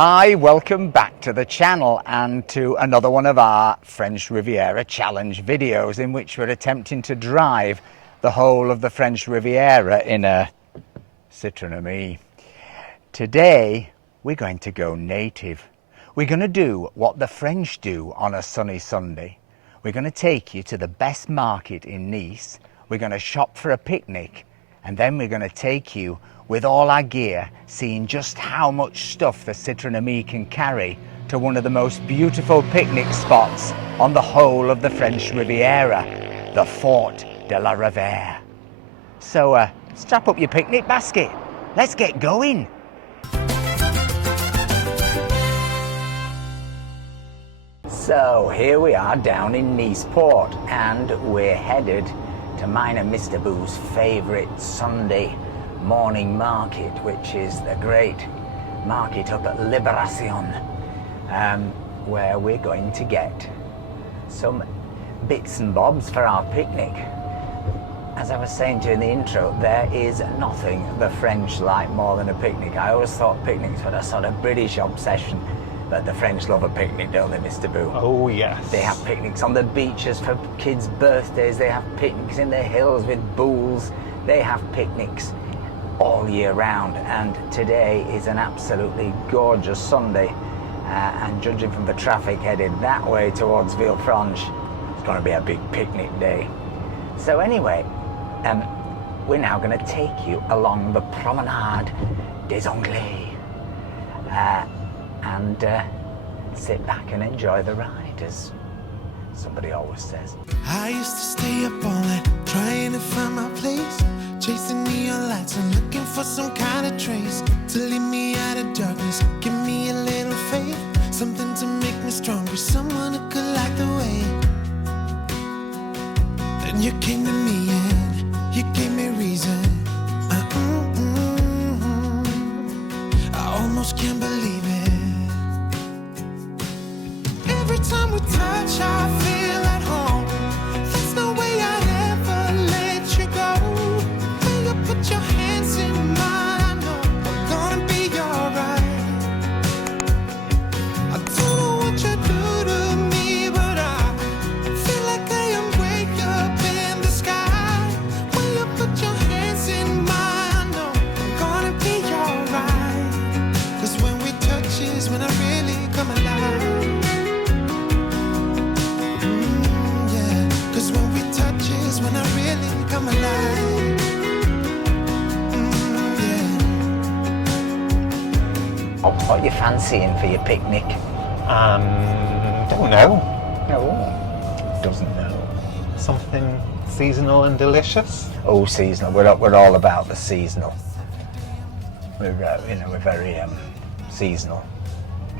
Hi, welcome back to the channel and to another one of our French Riviera challenge videos in which we're attempting to drive the whole of the French Riviera in a Citroën Ami. Today we're going to go native. We're going to do what the French do on a sunny Sunday. We're going to take you to the best market in Nice. We're going to shop for a picnic, and then we're going to take you with all our gear, seeing just how much stuff the Citroën Ami can carry, to one of the most beautiful picnic spots on the whole of the French Riviera, the Fort de la Revere. So strap up your picnic basket. Let's get going. So here we are down in Nice Port, and we're headed to mine and Mr. Boo's favourite Sunday morning market, which is the great market up at Libération, where we're going to get some bits and bobs for our picnic. As I was saying to you in the intro, there is nothing the French like more than a picnic. I always thought picnics were a sort of British obsession, but the French love a picnic, don't they, Mr. Boo? Oh, yes. They have picnics on the beaches for kids' birthdays. They have picnics in the hills with bools. They have picnics all year round, and today is an absolutely gorgeous Sunday, and judging from the traffic headed that way towards Villefranche, it's going to be a big picnic day. So anyway, we're now going to take you along the Promenade des Anglais, and sit back and enjoy the ride, as somebody always says. I used to stay up all night trying to find my place, chasing neon lights and looking for some kind of trace to lead me out of darkness. Give me a little faith, something to make me stronger, someone who could light the way. Then you came to me and you gave me reason. I almost can't believe it. Every time we touch, I feel at home. There's no way I'd ever let you go. When you put your hands in mine, I know I'm gonna be alright. I don't know what you do to me, but I feel like I am way up in the sky. When you put your hands in mine, I know I'm gonna be alright. 'Cause when we touch is when I really come alive. When I really come alive. What are you fancying for your picnic? Don't know. No, doesn't know. Something seasonal and delicious. Oh, seasonal. We're all about the seasonal. We're we're very seasonal.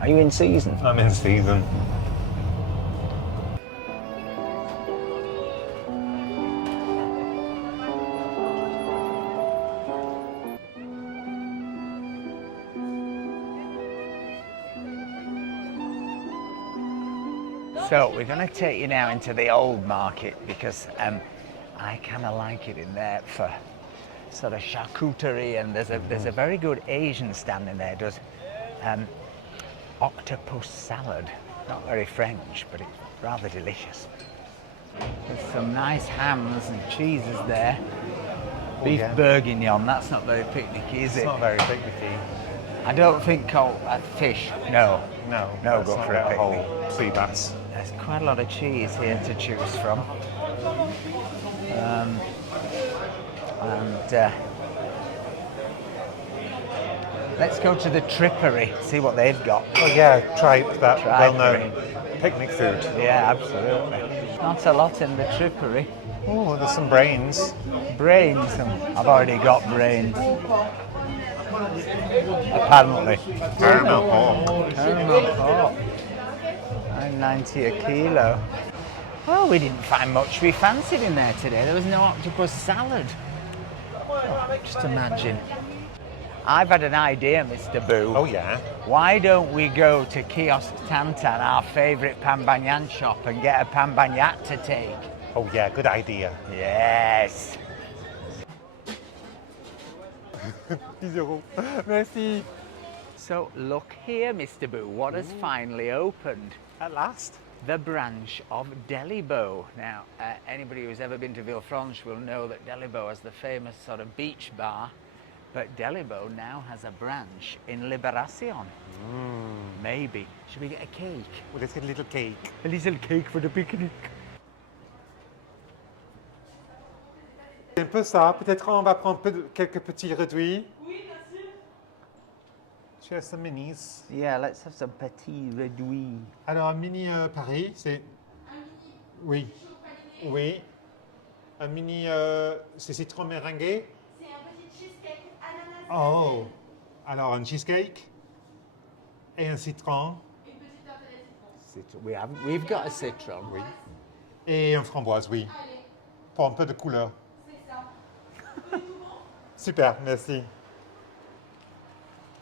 Are you in season? I'm in season. So we're going to take you now into the old market, because I kind of like it in there for sort of charcuterie, and there's a very good Asian stand in there. Does octopus salad. Not very French, but it's rather delicious. There's some nice hams and cheeses there. Beef bourguignon. That's not very picnicky, is it? It's not very picnicky. I don't think fish. No, No, go for a picnic. whole sea bass. There's quite a lot of cheese here to choose from. Let's go to the Trippery, see what they've got. Oh yeah, try that Try well-known picnic food. Yeah, absolutely. Not a lot in the Trippery. Oh, there's some brains. Brains, I've already got brains. Apparently. Caramel pork. Caramel pork. $9.90 a kilo. Well, we didn't find much we fancied in there today. There was no octopus salad. Oh, just imagine. I've had an idea, Mr. Boo. Oh yeah. Why don't we go to Kiosk Tantan, our favourite pan bagnan shop, and get a pan bagnat to take? Oh yeah, good idea. Yes. Merci. So look here, Mr. Boo, what has finally opened? At last. The branch of Delibo. Now, anybody who's ever been to Villefranche will know that Delibo has the famous sort of beach bar, but Delibo now has a branch in Libération. Maybe. Should we get a cake? Well, let's get a little cake. A little cake for the picnic. C'est un peu ça. Peut-être on va prendre quelques petits réduits. Oui, bien sûr. Share some minis. Yeah, let's have some petit réduit. Alors, un mini Paris, c'est... Oui. Oui. Un mini, c'est citron meringué. C'est un petit cheesecake ananas. Oh. Alors, un cheesecake et un citron. Une petite tartelette citron. We've got a citron. Oui. Et un framboise, oui. Allez, Pour un peu de couleur. c'est ça. Tout est tout bon? Super, merci.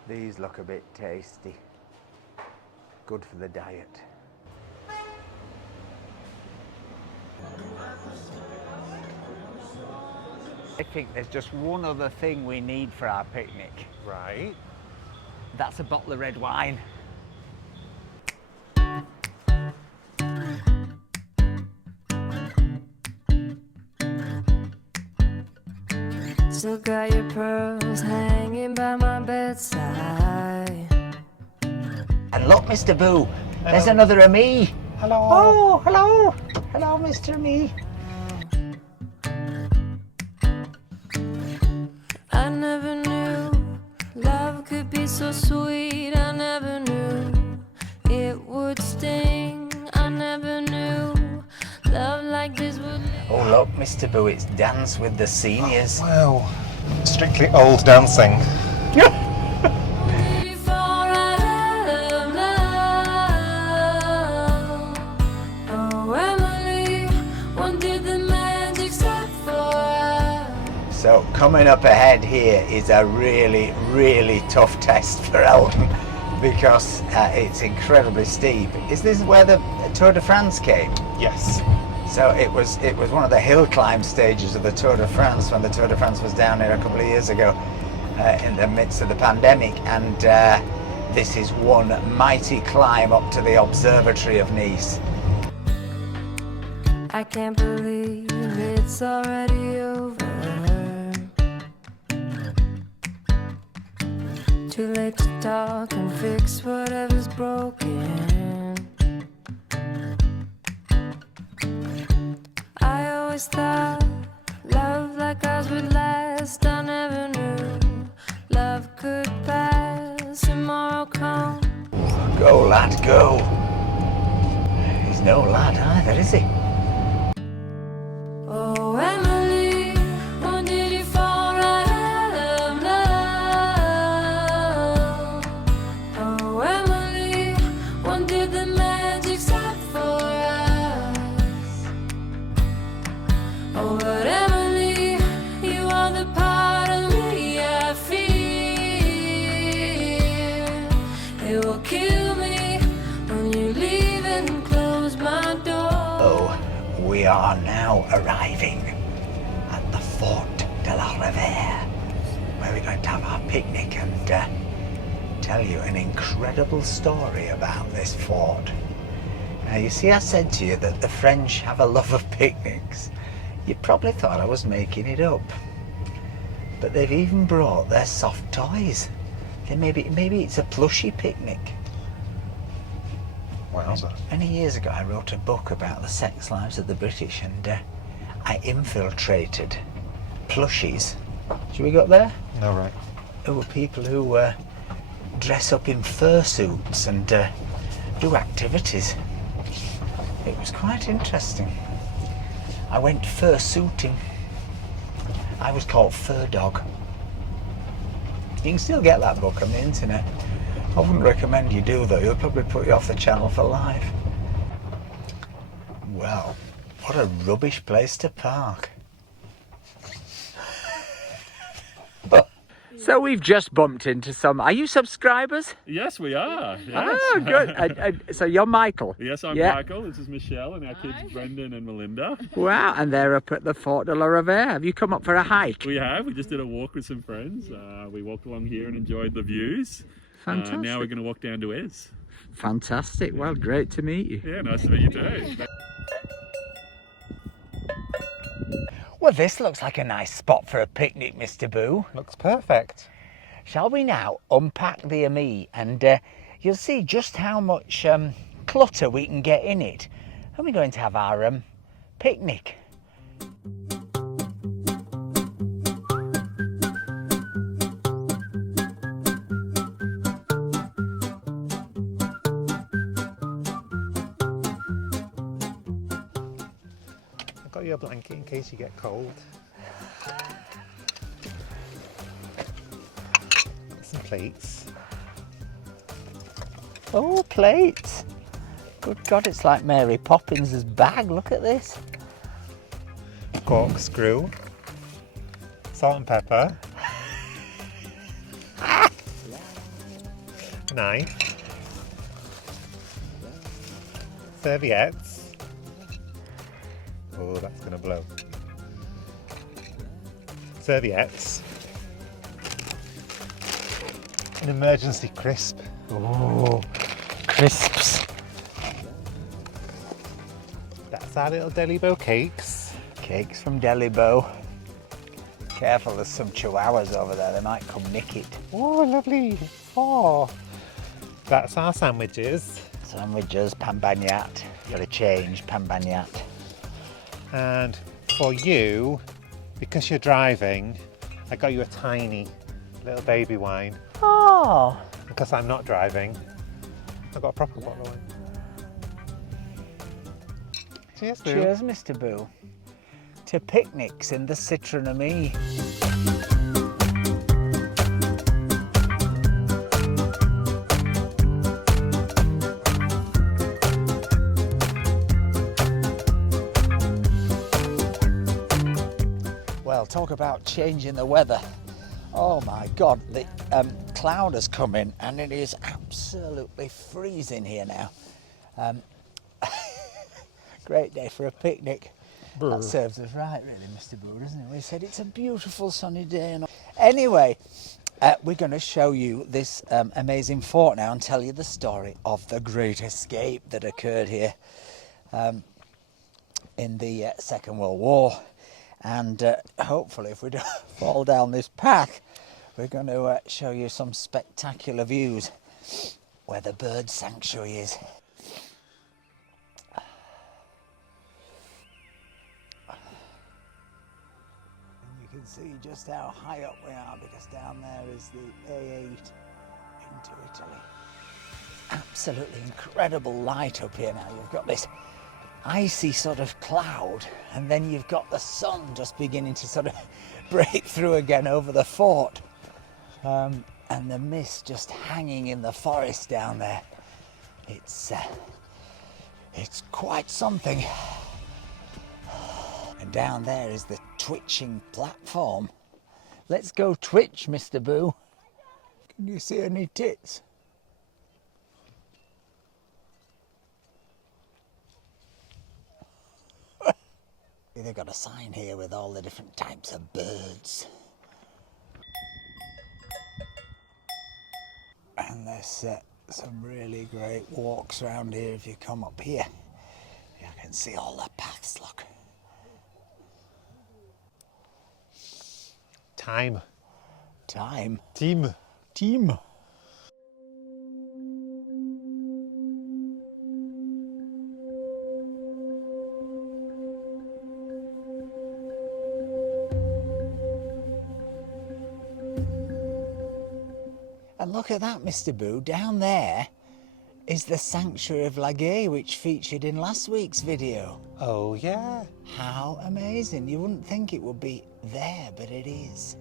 These look a bit tasty. Good for the diet. I think there's just one other thing we need for our picnic. Right. That's a bottle of red wine. Still got your pearls hanging by my bedside. And look, Mr. Boo, there's another of me. Hello. Oh, hello. Hello, Mr. Me. I never knew love could be so sweet. I never knew it would sting. I never knew love like this would. Oh, look, Mr. Boo, it's Dance with the Seniors. Wow. Strictly old dancing. So coming up ahead here is a really, really tough test for Elton because it's incredibly steep. Is this where the Tour de France came? Yes. So it was one of the hill climb stages of the Tour de France when the Tour de France was down here a couple of years ago in the midst of the pandemic, and this is one mighty climb up to the observatory of Nice. I can't believe it's already over. Too late to talk and fix whatever's broken. I always thought love like ours would last. I never knew love could pass. Tomorrow comes. Go, lad, go. He's no lad either, is he? Oh, Emily, when did you fall right out of love? Oh, Emily, when did the magic stop for us? Oh, but Emily, you are the part of me I fear. It will kill me when you leave and close my door. Oh, we are now arriving at the Fort de la Riviera, where we're going to have our picnic and tell you an incredible story about this fort. Now, you see, I said to you that the French have a love of picnics. You probably thought I was making it up, but they've even brought their soft toys. Then maybe it's a plushy picnic. Wowza. Many years ago, I wrote a book about the sex lives of the British, and I infiltrated plushies. Should we go up there? No, right. There were people who dress up in fursuits and do activities. It was quite interesting. I went fursuiting. I was called Fur Dog. You can still get that book on the internet. I wouldn't recommend you do, though. It'll probably put you off the channel for life. Well, what a rubbish place to park. So we've just bumped into some... Are you subscribers? Yes, we are. Yes. Oh, good. So you're Michael? Yes, I'm Yeah. Michael. This is Michelle and our kids Brendan and Melinda. Wow, and they're up at the Fort de la Riviera. Have you come up for a hike? We have. We just did a walk with some friends. We walked along here and enjoyed the views. Fantastic. Now we're going to walk down to Ez. Fantastic. Well, great to meet you. Yeah, nice to meet you too. Well, this looks like a nice spot for a picnic, Mr. Boo. Looks perfect. Shall we now unpack the AMI and you'll see just how much clutter we can get in it. And we're going to have our picnic. I've got you a blanket in case you get cold. Some plates. Oh, plates. Good God, it's like Mary Poppins' bag. Look at this. Corkscrew. Salt and pepper. Knife. Serviettes. Oh, that's gonna blow. Serviettes. An emergency crisp. Oh, crisps. That's our little Delibo cakes. Cakes from Delibo. Careful, there's some chihuahuas over there. They might come nick it. Oh, lovely. Oh. That's our sandwiches. Sandwiches, pan bagnat. Got to change, pan bagnat. And for you, because you're driving, I got you a tiny little baby wine. Oh, Because I'm not driving, I've got a proper bottle of wine. Cheers, Boo. cheers, Mr. Boo. To picnics in the Citroen AMI. Well, talk about changing the weather. Oh my God, the cloud has come in and it is absolutely freezing here now. Great day for a picnic. That serves us right, really, Mr. Boo, doesn't it? We said it's a beautiful sunny day. And anyway, we're going to show you this amazing fort now and tell you the story of the great escape that occurred here in the Second World War. And hopefully, if we don't fall down this path, we're going to show you some spectacular views where the bird sanctuary is. And you can see just how high up we are, because down there is the A8 into Italy. Absolutely incredible light up here now. You've got this icy sort of cloud, and then you've got the sun just beginning to sort of break through again over the fort, and the mist just hanging in the forest down there. It's quite something. And down there is the twitching platform. Let's go twitch, Mr. Boo. Can you see any tits? They've got a sign here with all the different types of birds. And there's some really great walks around here if you come up here. You can see all the paths, look. Time. Time. Team. Team. And look at that, Mr. Boo. Down there is the Sanctuary of Laguet, which featured in last week's video. Oh, yeah. How amazing. You wouldn't think it would be there, but it is.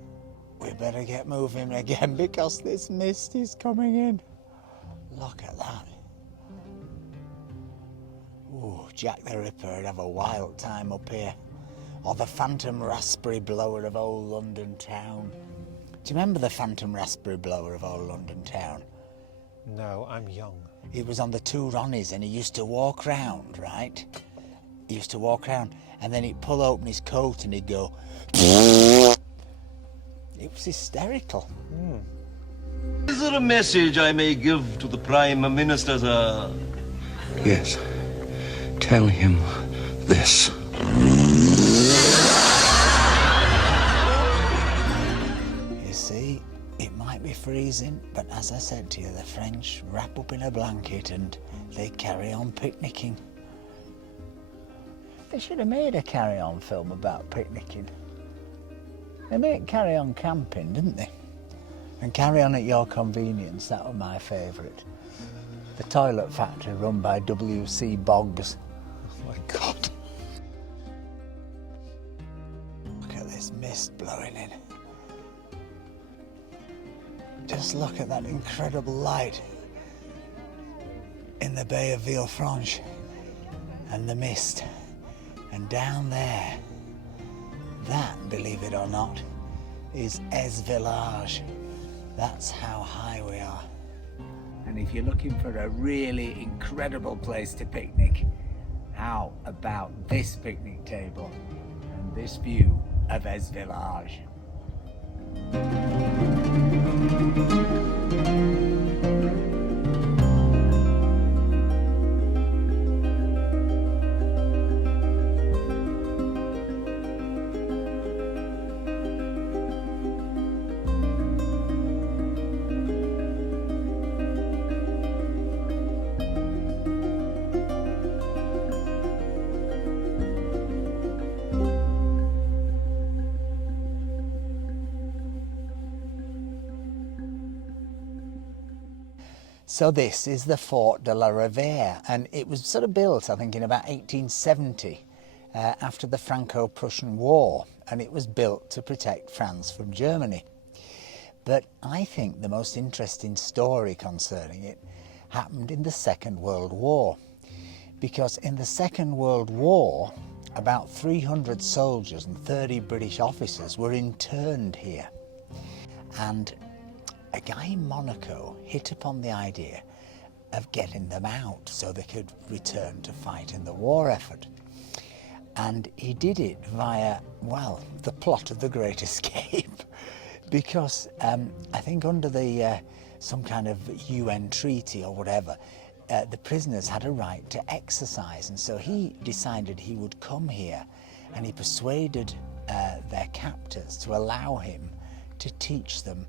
We better get moving again because this mist is coming in. Look at that. Ooh, Jack the Ripper would have a wild time up here. Or the Phantom Raspberry Blower of Old London Town. Do you remember the Phantom Raspberry Blower of Old London Town? No, I'm young. He was on the two Ronnies and he used to walk round, right? He used to walk round and then he'd pull open his coat and he'd go... It was hysterical. Is there a message I may give to the Prime Minister, sir? Yes. Tell him this. You see, it might be freezing, but as I said to you, the French wrap up in a blanket and they carry on picnicking. They should have made a carry-on film about picnicking. They made carry-on camping, didn't they? And Carry On at Your Convenience, that was my favourite. The Toilet Factory run by W.C. Boggs. Oh my God. Look at this mist blowing in. Just look at that incredible light in the Bay of Villefranche and the mist. And down there, that, believe it or not, is Es Village. That's how high we are. And if you're looking for a really incredible place to picnic, how about this picnic table and this view of Es Village? So this is the Fort de la Riviere, and it was sort of built, I think, in about 1870 after the Franco-Prussian War, and it was built to protect France from Germany. But I think the most interesting story concerning it happened in the Second World War, because in the Second World War, about 300 soldiers and 30 British officers were interned here. And a guy in Monaco hit upon the idea of getting them out so they could return to fight in the war effort. And he did it via, well, the plot of The Great Escape, because I think under the some kind of UN treaty or whatever, the prisoners had a right to exercise, and so he decided he would come here, and he persuaded their captors to allow him to teach them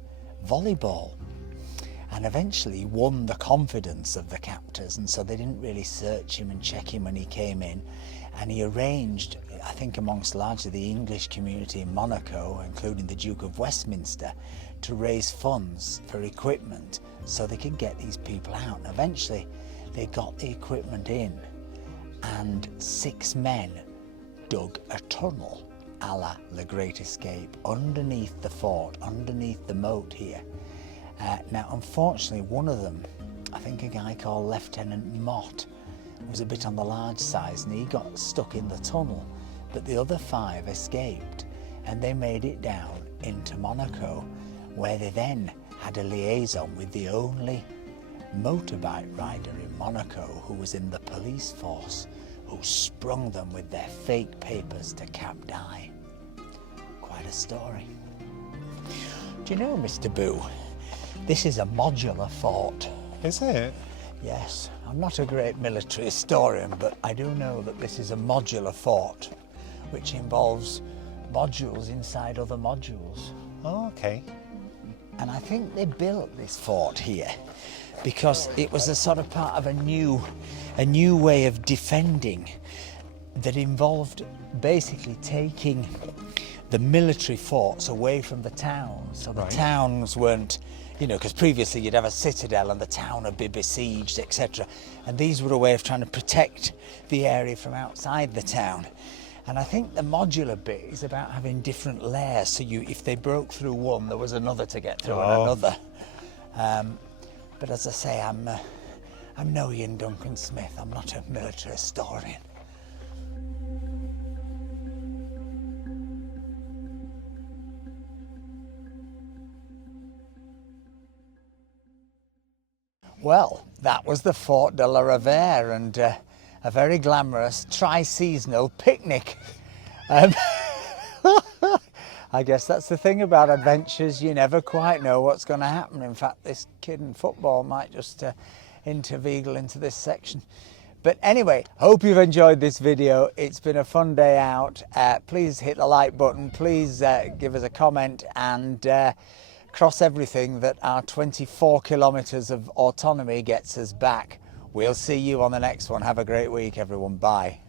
volleyball, and eventually won the confidence of the captors, and so they didn't really search him and check him when he came in, and he arranged, I think amongst largely the English community in Monaco, including the Duke of Westminster, to raise funds for equipment so they could get these people out. And eventually they got the equipment in, and 6 men dug a tunnel a la The Great Escape underneath the fort, underneath the moat here. Now unfortunately one of them, I think a guy called Lieutenant Mott, was a bit on the large size, and he got stuck in the tunnel, but the other 5 escaped, and they made it down into Monaco, where they then had a liaison with the only motorbike rider in Monaco who was in the police force, who sprung them with their fake papers to Cap d'Aille. Quite a story. Do you know, Mr. Boo, this is a modular fort. Is it? Yes, I'm not a great military historian, but I do know that this is a modular fort, which involves modules inside other modules. Oh, okay. And I think they built this fort here because it was a sort of part of a new way of defending that involved basically taking the military forts away from the towns, so the towns weren't, you know, because previously you'd have a citadel and the town would be besieged, etc. And these were a way of trying to protect the area from outside the town. And I think the modular bit is about having different layers, so if they broke through one, there was another to get through and another. But as I say, I'm no Ian Duncan Smith. I'm not a military historian. Well, that was the Fort de la Riviere, and a very glamorous tri-seasonal picnic. I I guess that's the thing about adventures, you never quite know what's going to happen. In fact, this kid in football might just interveigle into this section. But anyway, hope you've enjoyed this video. It's been a fun day out. Please hit the like button, please give us a comment, and cross everything that our 24 kilometers of autonomy gets us back. We'll see you on the next one. Have a great week, everyone. Bye.